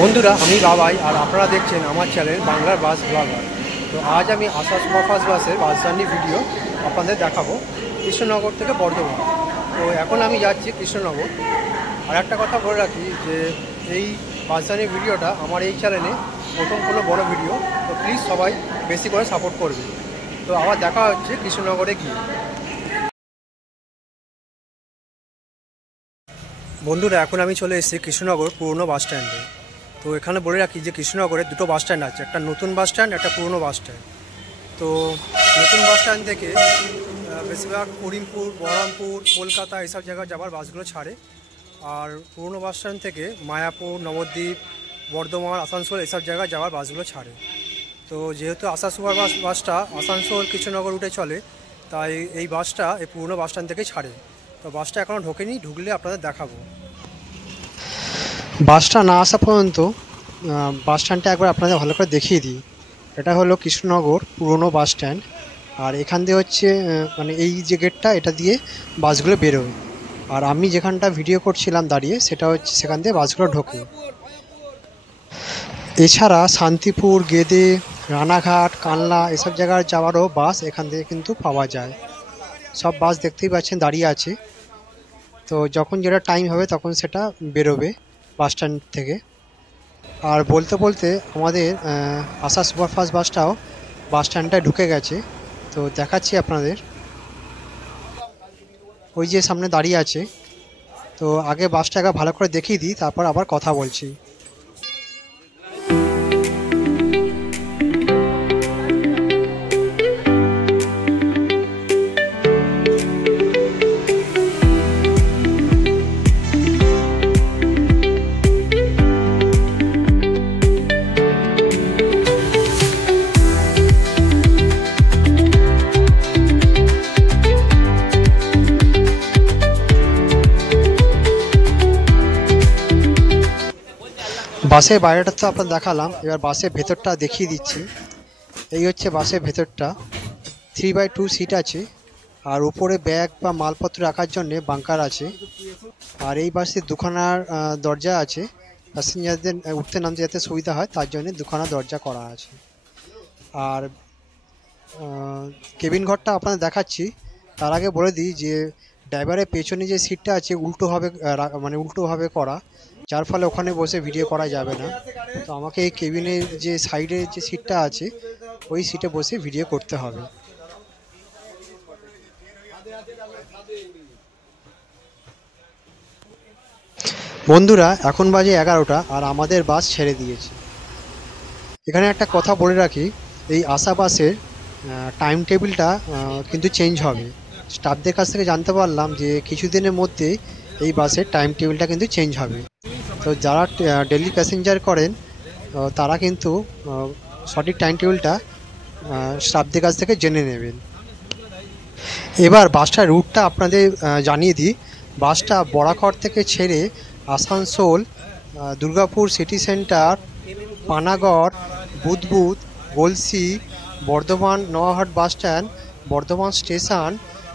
বন্ধুরা, আমি বাবাই আর আপনারা দেখছেন আমার চ্যানেল বাংলার বাস ব্লগার। তো আজ আমি আশা সুপারফাস্ট বাসের বাস জার্নি ভিডিও আপনাদের দেখাবো কৃষ্ণনগর থেকে বর্ধমান। তো এখন আমি যাচ্ছি কৃষ্ণনগর। আর একটা কথা বলে রাখি যে এই বাস জার্নি ভিডিওটা আমার এই চ্যানেলে প্রথম কোনো বড় ভিডিও, তো প্লিজ সবাই বেশি করে সাপোর্ট করবে। তো আবার দেখা হচ্ছে কৃষ্ণনগরে গিয়ে। বন্ধুরা, এখন আমি চলে এসেছি কৃষ্ণনগর পুরনো বাস স্ট্যান্ডে। তো এখানে বলে রাখি যে কৃষ্ণনগরে দুটো বাস স্ট্যান্ড আছে, একটা নতুন বাস স্ট্যান্ড, একটা পুরনো বাস স্ট্যান্ড। তো নতুন বাস স্ট্যান্ড থেকে বেশিরভাগ করিমপুর, বহরমপুর, কলকাতা এইসব জায়গায় যাবার বাসগুলো ছাড়ে। আর পুরনো বাস স্ট্যান্ড থেকে মায়াপুর, নবদ্বীপ, বর্ধমান, আসানসোল এইসব জায়গায় যাওয়ার বাসগুলো ছাড়ে। তো যেহেতু আশা সুপার বাসটা আসানসোল কৃষ্ণনগর রুটে চলে, তাই এই বাসটা এই পুরনো বাস স্ট্যান্ড থেকেই ছাড়ে। তো বাসটা এখনও ঢোকেনি, ঢুকলে আপনাদের দেখাবো। বাসটা না আসা পর্যন্ত বাস স্ট্যান্ডটা একবার আপনাদের ভালো করে দেখিয়ে দিই। এটা হলো কৃষ্ণনগর পুরনো বাস স্ট্যান্ড। আর এখান দিয়ে হচ্ছে মানে এই যে গেটটা, এটা দিয়ে বাসগুলো বেরোয়। আর আমি যেখানটা ভিডিও করছিলাম দাঁড়িয়ে, সেটা হচ্ছে সেখান দিয়ে বাসগুলো ঢোকে। এছাড়া শান্তিপুর, গেদে, রানাঘাট, কানলা এসব জায়গায় যাওয়ারও বাস এখান থেকে কিন্তু পাওয়া যায়। সব বাস দেখতেই পাচ্ছেন দাঁড়িয়ে আছে। তো যখন যেটা টাইম হবে তখন সেটা বেরোবে বাস স্ট্যান্ড থেকে। আর বলতে বলতে আমাদের আশা সুপারফাস্ট বাসটাও বাস স্ট্যান্ডটায় ঢুকে গেছে। তো দেখাচ্ছি আপনাদের, ওই যে সামনে দাঁড়িয়ে আছে। তো আগে বাসটাকে ভালো করে দেখিয়ে দিই, তারপর আবার কথা বলছি। বাসের বাইরেটা তো আপনার দেখালাম, এবার বাসের ভেতরটা দেখিয়ে দিচ্ছি। এই হচ্ছে বাসের ভেতরটা। 3x2 সিট আছে। আর উপরে ব্যাগ বা মালপত্র রাখার জন্য বাঙ্কার আছে। আর এই বাসে দুখানার দরজা আছে, প্যাসেঞ্জারদের উঠতে নামতে যাতে সুবিধা হয় তার জন্য দুখানা দরজা করা আছে। আর কেবিন ঘরটা আপনাদের দেখাচ্ছি। তার আগে বলে দিই যে ড্রাইভারের পেছনে যে সিটটা আছে উল্টোভাবে করা, যার ফলে ওখানে বসে ভিডিও করা যাবে না। তো আমাকে এই কেবিনের যে সাইডে যে সিটটা আছে ওই সিটে বসে ভিডিও করতে হবে। বন্ধুরা, এখন বাজে 11টা আর আমাদের বাস ছেড়ে দিয়েছে। এখানে একটা কথা বলে রাখি, এই আশা বাসের টাইম টেবিলটা কিন্তু চেঞ্জ হবে। স্টাফদের কাছ থেকে জানতে পারলাম যে কিছুদিনের মধ্যে এই বাসের টাইম টেবিলটা কিন্তু চেঞ্জ হবে। তো যারা ডেলি প্যাসেঞ্জার করেন তারা কিন্তু সঠিক টাইম টেবিলটা স্টাফদের কাছ থেকে জেনে নেবেন। এবার বাসটার রুটটা আপনাদের জানিয়ে দিই। বাসটা বরাকর থেকে ছেড়ে Asansol, Durgapur city centre, Panagarh, Budbud, Galsi, Bardhaman Nawahat bus stand, Bardhaman station,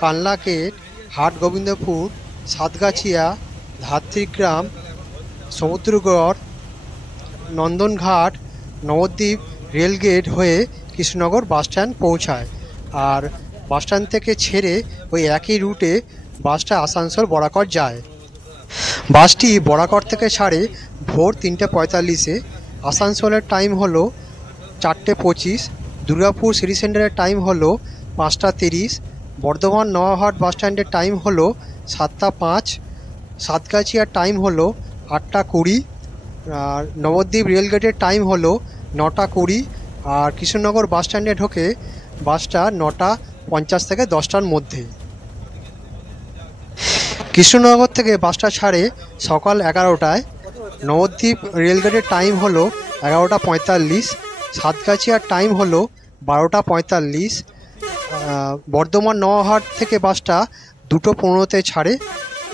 Kanla gate, Hat Gobindapur, Satgachhia, Dhatrigram, Samudragarh, Nandanghat, Nabadwip rail gate হয়ে কৃষ্ণনগর বাস স্ট্যান্ড পৌঁছায়। আর বাস স্ট্যান্ড থেকে ছেড়ে ওই একই রুটে বাসটা আসানসোল বরাকর যায়। বাসটি বরাকর থেকে ছাড়ে ভোর 3:45-এ। আসানসোলের টাইম হলো 4:25। দুর্গাপুর সিটি সেন্টারের টাইম হলো 5টা 30। বর্ধমান নওয়াহাট বাস স্ট্যান্ডের টাইম হলো 7টা 5। সাতগাছিয়ার টাইম হলো 8টা 20। আর নবদ্বীপ রেলগেটের টাইম হলো 9টা 20। আর কৃষ্ণনগর বাস স্ট্যান্ডে ঢোকে বাসটা 9টা 50 থেকে 10টার মধ্যে। কৃষ্ণনগর থেকে বাসটা ছাড়ে সকাল 11টায়। নবদ্বীপ রেলগেটের টাইম হলো 11টা 45। সাতগাছিয়ার টাইম হলো 12টা 45। বর্ধমান নওয়াহাট থেকে বাসটা 2টো 15-তে ছাড়ে।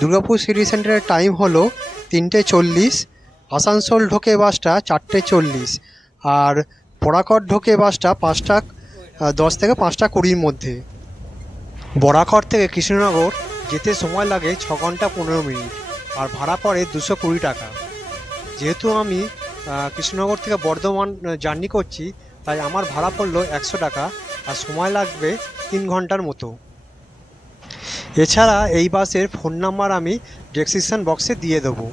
দুর্গাপুর সিটি সেন্টারের টাইম হলো 3টে 40। আসানসোল ঢোকে বাসটা 4টে 40। আর বরাকর ঢোকে বাসটা 5টা 10 থেকে 5টা 20-র মধ্যে। বরাকর থেকে কৃষ্ণনগর যেতে সময় লাগে 6 ঘন্টা 15 মিনিট, আর ভাড়া পড়ে 220 টাকা। যেহেতু আমি কৃষ্ণনগর থেকে বর্ধমান জার্নি করছি, তাই আমার ভাড়া পড়লো 100 টাকা, আর সময় লাগবে 3 ঘন্টার মতো। এছাড়া এই বাসের ফোন নাম্বার আমি ডেসক্রিপশন বক্সে দিয়ে দেবো।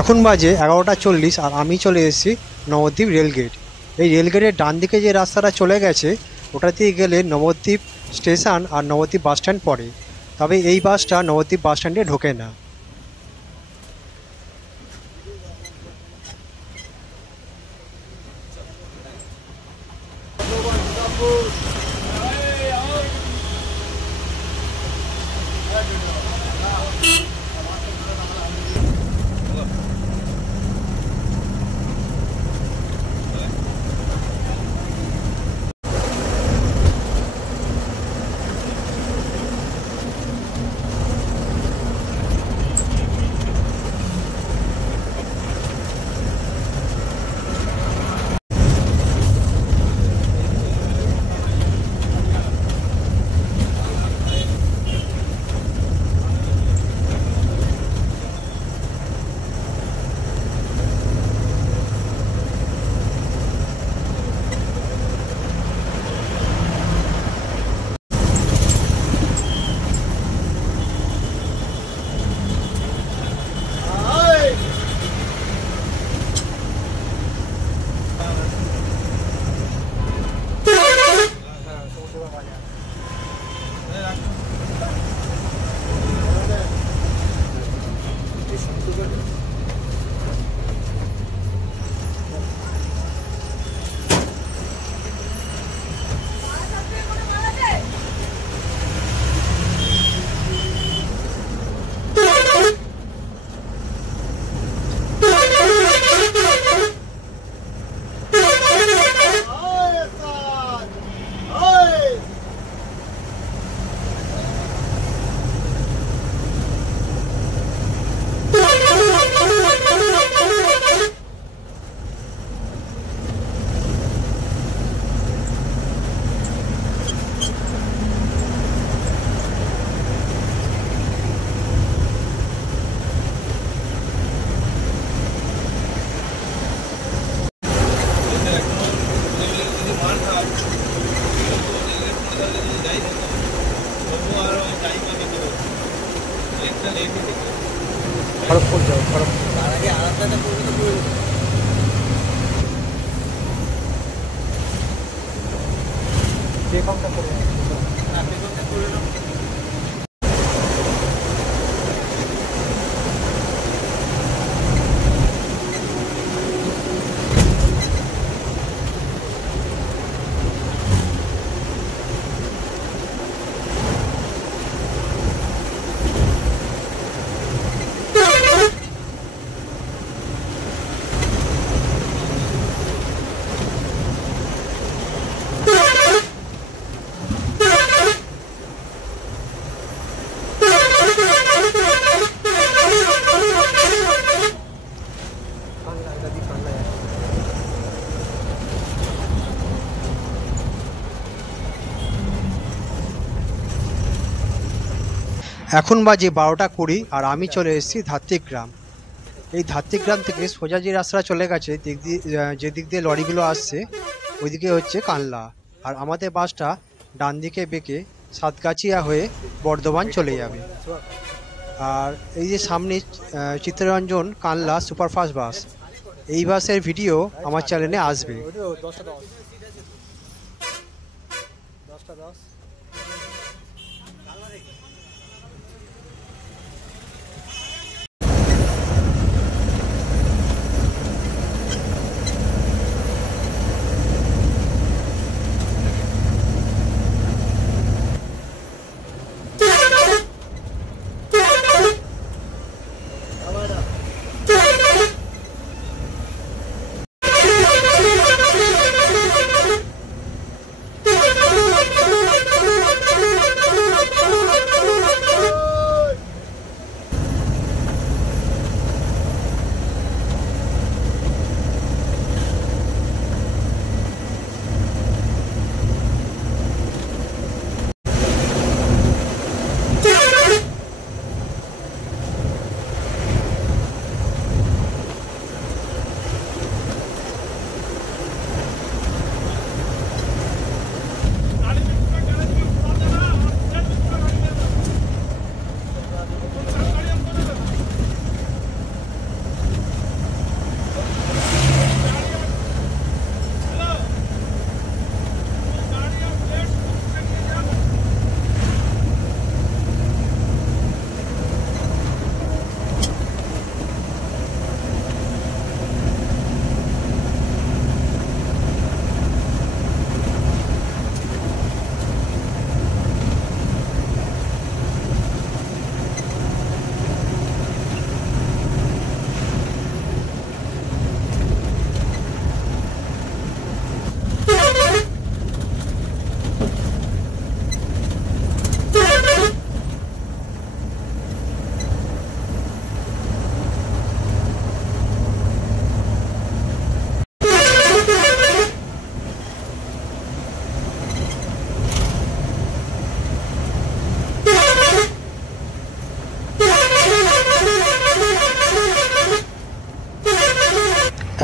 এখন বাজে 11টা 40, আর আমি চলে এসেছি নবদ্বীপ রেলগেট। এই রেলগেটের ডান দিকে যে রাস্তাটা চলে গেছে, ওটা দিয়ে গেলে নবদ্বীপ স্টেশন আর নবদ্বীপ বাস স্ট্যান্ড পড়ে। তবে এই বাসটা নবদ্বীপ বাস স্ট্যান্ডে ঢোকে না। খড়গপুর যাও, খড়গপুর। তার আগে আলাদাটা করবে তো করে দেবো। পেকমটা করে নাও। হ্যাঁ, পেমেন্টটা করে নাও। এখন বাজে 12টা 20 আর আমি চলে এসেছি ধাত্রিগ্রাম। এই ধাত্রিগ্রাম থেকে সোজা যে রাস্তাটা চলে গেছে যে দিক দিয়ে লরিগুলো আসছে ওইদিকে হচ্ছে কানলা, আর আমাদের বাসটা ডান দিকে বেঁকে সাতগাছিয়া হয়ে বর্ধমান চলে যাবে। আর এই যে সামনে চিত্তরঞ্জন কানলা সুপারফাস্ট বাস, এই বাসের ভিডিও আমার চ্যানেলে আসবে। 10টা 10।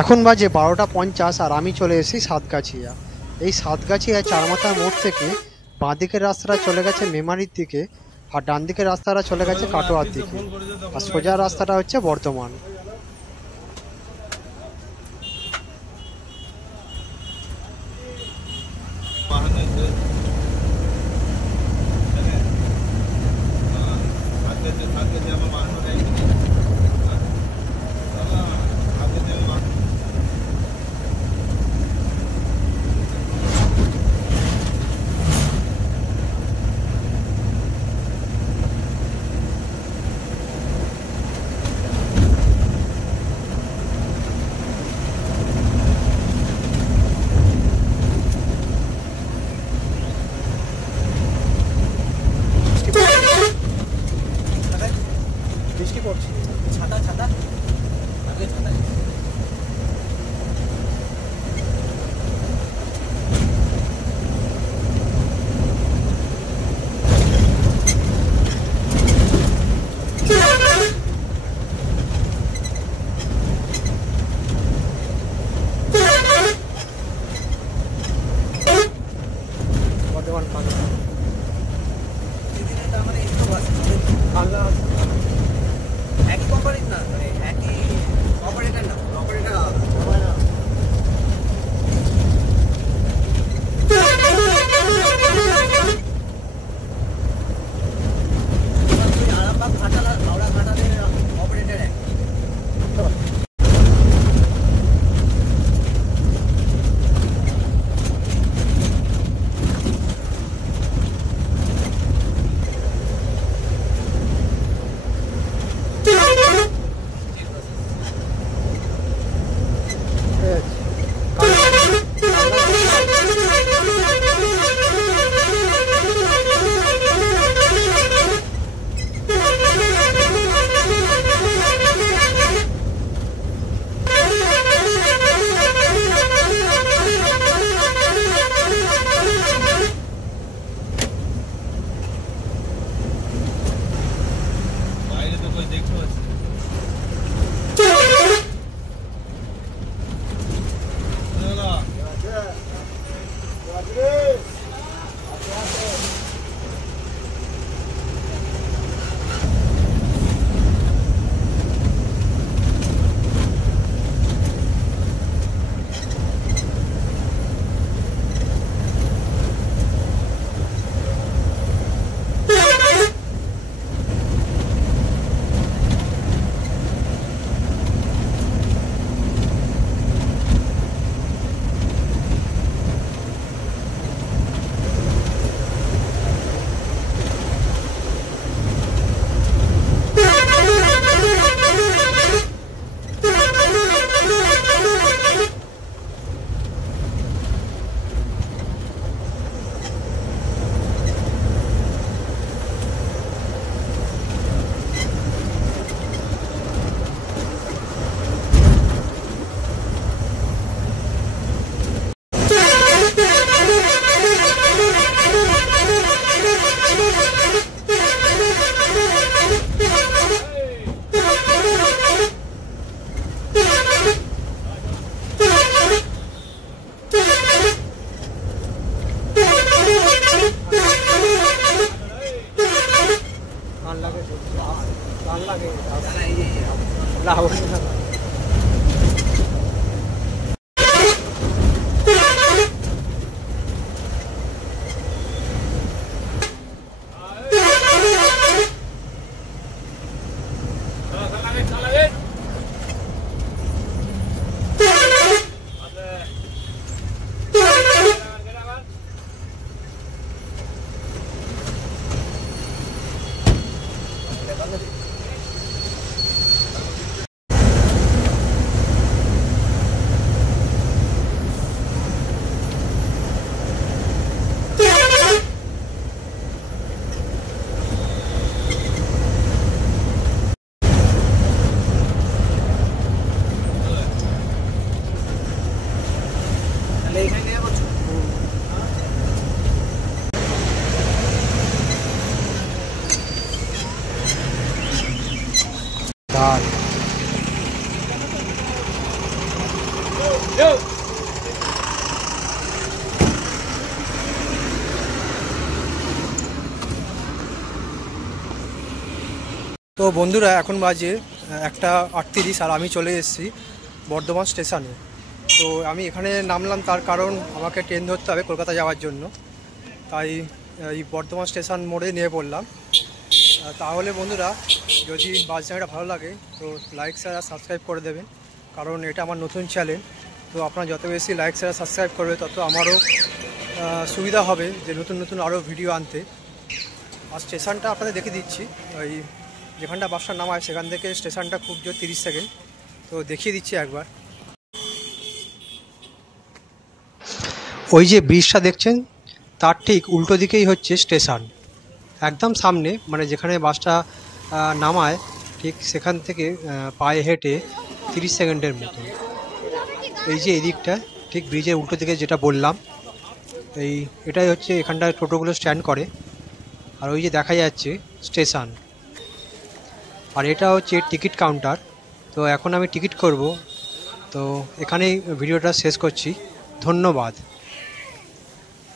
এখন বাজে 12টা 50 আর আমি চলে এসেছি সাতগাছিয়া। এই সাতগাছিয়া চারমাথার মোড় থেকে বাঁ দিকের রাস্তাটা চলে গেছে মেমারির দিকে, আর ডান দিকের রাস্তাটা চলে গেছে কাটোয়ার দিকে, আর সোজা রাস্তাটা হচ্ছে বর্ধমান। বর্ধমান কালনা। তার মানে একটু কালনা একই কোম্পানির না, মানে একই অপারেটর না, অপারেটর আলাদা। আরামবাগ ঘাটাল আর হাওড়া ঘাটালের অপারেটর এক। বাইরে তো কই দেখতে পাচ্ছি না। ডাল তো বন্ধুরা এখন বাজে 1:38 আর আমি চলে এসেছি বর্ধমান স্টেশনে। তো আমি এখানে নামলাম তার কারণ আমাকে ট্রেন ধরতে হবে কলকাতা যাওয়ার জন্য, তাই এই বর্ধমান স্টেশন মোড়ে নিয়ে পড়লাম। তাহলে বন্ধুরা যদি বাস জার্নিটা ভালো লাগে তো লাইক শেয়ার আর সাবস্ক্রাইব করে দেবেন, কারণ এটা আমার নতুন চ্যানেল। তো আপনারা যত বেশি লাইক শেয়ার আর সাবস্ক্রাইব করবে তত আমারও সুবিধা হবে যে নতুন নতুন আরও ভিডিও আনতে। আর স্টেশনটা আপনাদের দেখে দিচ্ছি, ওই যেখানটা বাসটা নামায় সেখান থেকে স্টেশনটা খুব জোর 30 সেকেন্ড। তো দেখিয়ে দিচ্ছি একবার। ওই যে ব্রিজটা দেখছেন তার ঠিক উল্টো দিকেই হচ্ছে স্টেশন, একদম সামনে, মানে যেখানে বাসটা নামায় ঠিক সেখান থেকে পায়ে হেঁটে 30 সেকেন্ডের মতো। এই যে এদিকটা ঠিক ব্রিজের উল্টো দিকে যেটা বললাম, এটাই হচ্ছে এখানটায় টোটোগুলো স্ট্যান্ড করে। আর ওই যে দেখা যাচ্ছে স্টেশন, আর এটা হচ্ছে টিকিট কাউন্টার। তো এখন আমি টিকিট করব। তো এখানেই ভিডিওটা শেষ করছি, ধন্যবাদ।